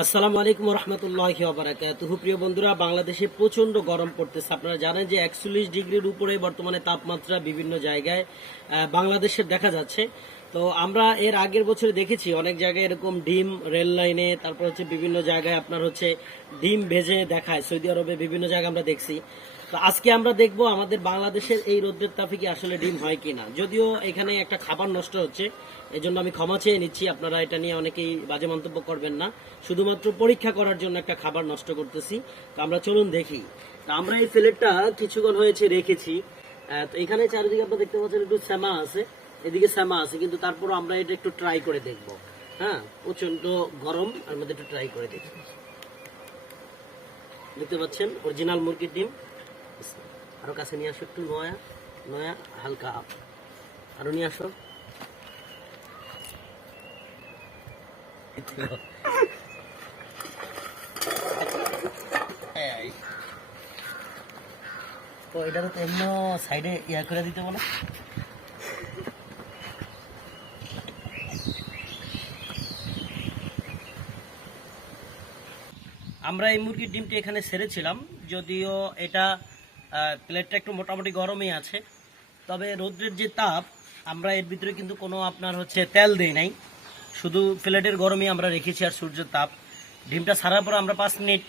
আসসালামু আলাইকুম রহমতুল্লাহি ওয়া বারাকাতুহু। প্রিয় বন্ধুরা, বাংলাদেশে প্রচন্ড গরম পড়তেছে। আপনারা জানেন যে 41 ডিগ্রির উপরে বর্তমানে তাপমাত্রা বিভিন্ন জায়গায় বাংলাদেশের দেখা যাচ্ছে। তো আমরা এর আগের বছরে দেখেছি অনেক জায়গায় এরকম ডিম রেল লাইনে, তারপর হচ্ছে বিভিন্ন জায়গায় আপনার হচ্ছে ডিম ভেজে দেখায়। সৌদি আরবে বিভিন্ন জায়গায় আমরা দেখছি। তো আজকে আমরা দেখব আমাদের বাংলাদেশের এই রোদ্রের তাপে কি আসলে ডিম হয় কিনা। যদিও এখানে একটা খাবার নষ্ট হচ্ছে, এই জন্য আমি ক্ষমা চেয়ে নিচ্ছি। আপনারা এটা নিয়ে অনেকেই বাজে মন্তব্য করবেন না। শুধুমাত্র পরীক্ষা করার জন্য একটা খাবার নষ্ট করতেছি। তো আমরা চলুন দেখি। তো আমরা এই প্লেটটা কিছুক্ষণ হয়েছে রেখেছি। তো এখানে চারিদিকে আপনারা দেখতে পাচ্ছেন একটু শ্যামা আছে, এদিকে শ্যামা আছে, কিন্তু তারপরও আমরা এটা একটু ট্রাই করে দেখব। হ্যাঁ, প্রচন্ড গরম, আর মধ্যে একটু ট্রাই করে দেখি। দেখতে পাচ্ছেন অরিজিনাল মুরগির ডিম। আরো কাছে নিয়ে আসো, একটু নয়া নয়া হালকা আরো নিয়ে আসো। তো এটা তো এমনি সাইডে ইয়া করে দিতে বলো। আমরা এই মুরগির ডিমটি এখানে ছেড়েছিলাম, যদিও এটা প্লেটটা একটু মোটামুটি গরমই আছে। তবে রৌদ্রের যে তাপ, আমরা এর ভিতরে কিন্তু কোনো আপনার হচ্ছে তেল দেই নাই, শুধু প্লেটের গরমই আমরা রেখেছি আর সূর্যের তাপ। ডিমটা ছাড়ার পর আমরা 5 মিনিট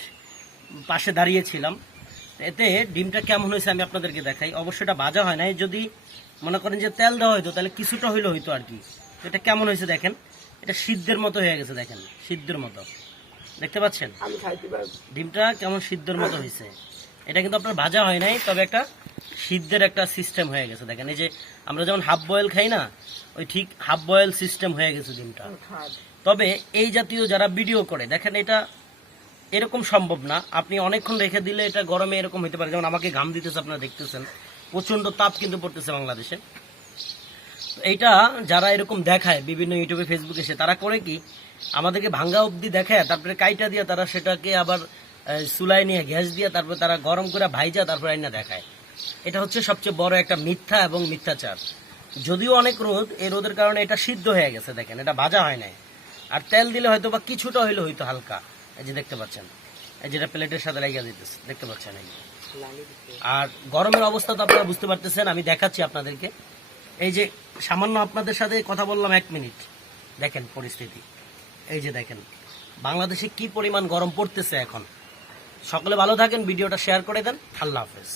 পাশে দাঁড়িয়েছিলাম। এতে ডিমটা কেমন হয়েছে আমি আপনাদেরকে দেখাই। অবশ্যই এটা ভাজা হয় নাই, যদি মনে করেন যে তেল দেওয়া হইতো তাহলে কিছুটা হইলে হইতো আর কি। এটা কেমন হয়েছে দেখেন, এটা সিদ্ধের মতো হয়ে গেছে, দেখেন সিদ্ধের মতো দেখতে পাচ্ছেন ডিমটা কেমন সিদ্ধের মতো হয়েছে। এটা কিন্তু আপনার ভাজা হয় নাই, তবে একটা সিদ্ধের একটা সিস্টেম হয়ে গেছে। দেখেন এই যে আমরা যেমন হাফ বয়েল খাই না, ওই ঠিক হাফ বয়েল সিস্টেম হয়ে গেছে ডিমটা। তবে এই জাতীয় যারা ভিডিও করে দেখেন, এটা এরকম সম্ভব না। আপনি অনেকক্ষণ রেখে দিলে এটা গরমে এরকম হতে পারে। যেমন আমাকে ঘাম দিতেছে, আপনারা দেখতেছেন প্রচন্ড তাপ কিন্তু পড়তেছে বাংলাদেশে। এইটা যারা এরকম দেখায় বিভিন্ন ইউটিউবে ফেসবুকে, এসে তারা করে কি আমাদেরকে ভাঙ্গা অবধি দেখায়, তারপরে কাইটা দিয়ে তারা সেটাকে আবার চুলায় নিয়ে গ্যাস দিয়ে তারপরে তারা গরম করে ভাইজা তারপরে আইনা দেখায়। এটা হচ্ছে সবচেয়ে বড় একটা মিথ্যা এবং মিথ্যাচার। যদিও অনেক রোদ, এই রোদের কারণে এটা সিদ্ধ হয়ে গেছে, দেখেন এটা ভাজা হয় নাই। আর তেল দিলে হয়তো বা কিছুটা হইলে হয়তো হালকা, এই যে দেখতে পাচ্ছেন, এই যেটা প্লেটের সাথে লাগিয়ে দিতেছে দেখতে পাচ্ছেন। এই আর গরমের অবস্থা তো আপনারা বুঝতে পারতেছেন, আমি দেখাচ্ছি আপনাদেরকে। এই যে সামান্য আপনাদের সাথে কথা বললাম 1 মিনিট, দেখেন পরিস্থিতি। এই যে দেখেন বাংলাদেশে কি পরিমাণ গরম পড়তেছে এখন। সকলে ভালো থাকেন, ভিডিওটা শেয়ার করে দেন। আল্লাহ হাফেজ।